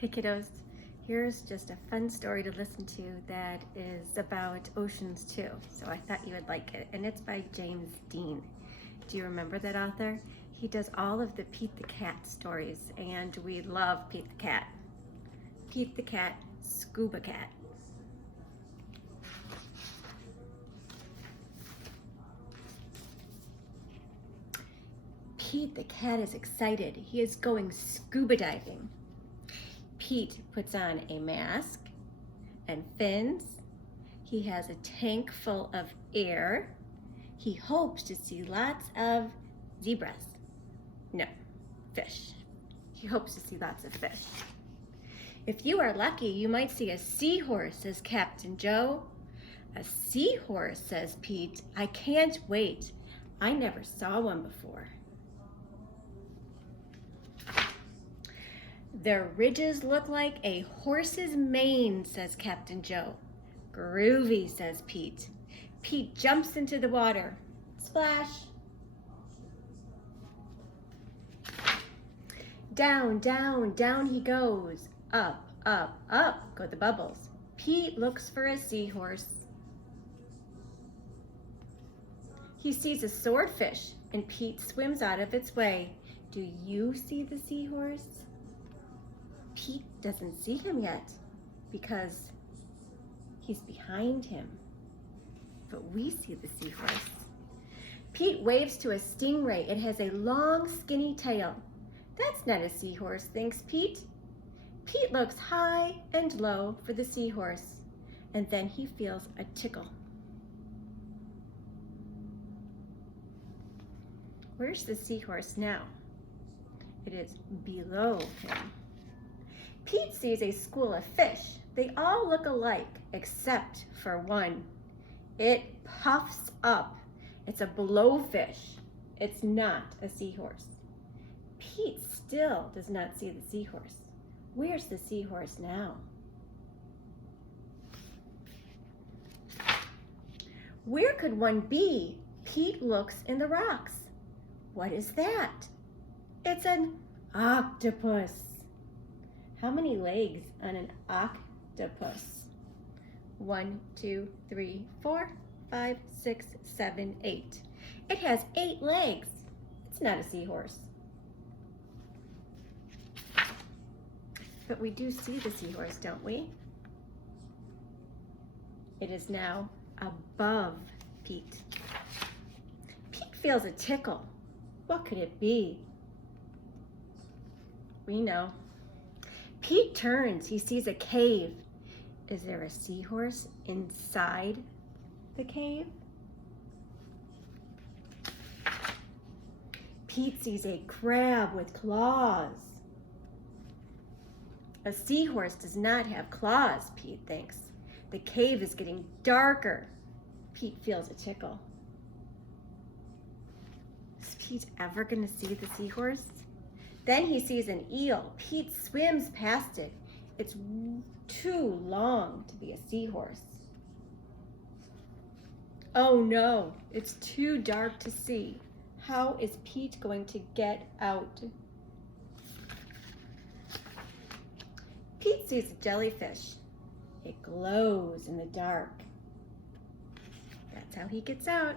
Hey kiddos, here's just a fun story to listen to that is about oceans too. So I thought you would like it, and it's by James Dean. Do you remember that author? He does all of the Pete the Cat stories, and we love Pete the Cat. Pete the Cat, Scuba Cat. Pete the Cat is excited. He is going scuba diving. Pete puts on a mask and fins. He has a tank full of air. He hopes to see lots of zebras. No, fish. He hopes to see lots of fish. If you are lucky, you might see a seahorse, says Captain Joe. A seahorse, says Pete. I can't wait. I never saw one before. Their ridges look like a horse's mane, says Captain Joe. Groovy, says Pete. Pete jumps into the water. Splash. Down, down, down he goes. Up, up, up go the bubbles. Pete looks for a seahorse. He sees a swordfish, and Pete swims out of its way. Do you see the seahorse? Pete doesn't see him yet because he's behind him. But we see the seahorse. Pete waves to a stingray. It has a long, skinny tail. That's not a seahorse, thinks Pete. Pete looks high and low for the seahorse, and then he feels a tickle. Where's the seahorse now? It is below him. Pete sees a school of fish. They all look alike, except for one. It puffs up. It's a blowfish. It's not a seahorse. Pete still does not see the seahorse. Where's the seahorse now? Where could one be? Pete looks in the rocks. What is that? It's an octopus. How many legs on an octopus? 1, 2, 3, 4, 5, 6, 7, 8. It has 8 legs. It's not a seahorse. But we do see the seahorse, don't we? It is now above Pete. Pete feels a tickle. What could it be? We know. Pete turns. He sees a cave. Is there a seahorse inside the cave? Pete sees a crab with claws. A seahorse does not have claws, Pete thinks. The cave is getting darker. Pete feels a tickle. Is Pete ever going to see the seahorse? Then he sees an eel. Pete swims past it. It's too long to be a seahorse. Oh no, it's too dark to see. How is Pete going to get out? Pete sees a jellyfish. It glows in the dark. That's how he gets out.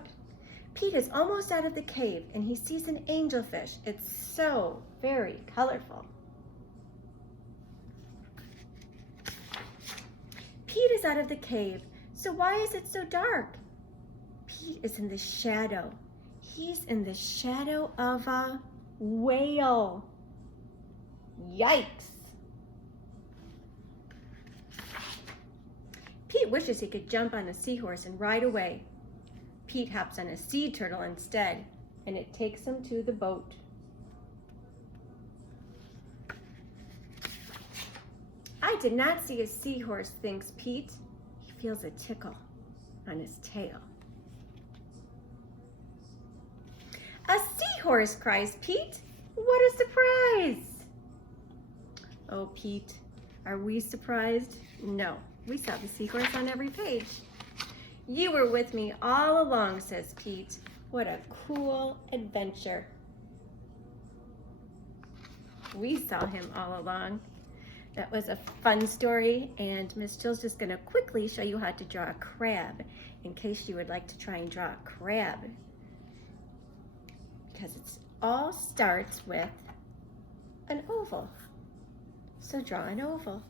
Pete is almost out of the cave, and he sees an angelfish. It's so very colorful. Pete is out of the cave, so why is it so dark? Pete is in the shadow. He's in the shadow of a whale. Yikes! Pete wishes he could jump on a seahorse and ride away. Pete hops on a sea turtle instead, and it takes him to the boat. I did not see a seahorse, thinks Pete. He feels a tickle on his tail. A seahorse, cries Pete. What a surprise! Oh, Pete, are we surprised? No, we saw the seahorse on every page. You were with me all along, says Pete. What a cool adventure. We saw him all along. That was a fun story, and Miss Jill's just going to quickly show you how to draw a crab in case you would like to try and draw a crab, because it all starts with an oval. So draw an oval.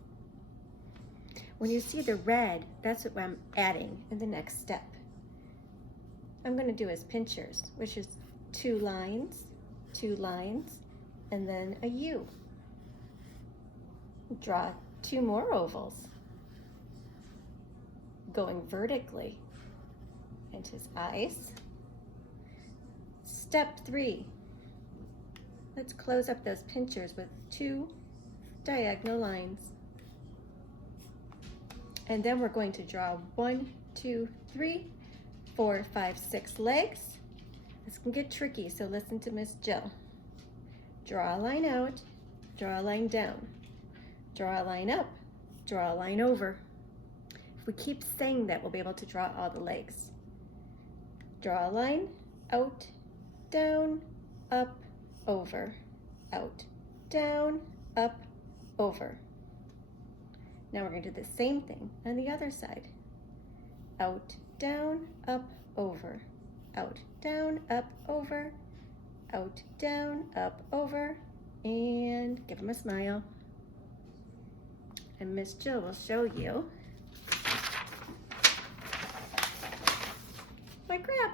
When you see the red, that's what I'm adding in the next step. I'm going to do his pinchers, which is 2 lines, and then a U. Draw 2 more ovals going vertically, and his eyes. Step 3. Let's close up those pinchers with 2 diagonal lines. And then we're going to draw 1, 2, 3, 4, 5, 6 legs. This can get tricky, so listen to Miss Jill. Draw a line out, draw a line down, draw a line up, draw a line over. If we keep saying that, we'll be able to draw all the legs. Draw a line out, down, up, over, out, down, up, over. Now we're going to do the same thing on the other side. Out, down, up, over, out, down, up, over, out, down, up, over, and give him a smile. And Miss Jill will show you my crab.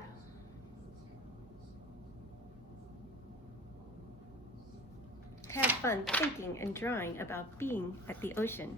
Have fun thinking and drawing about being at the ocean.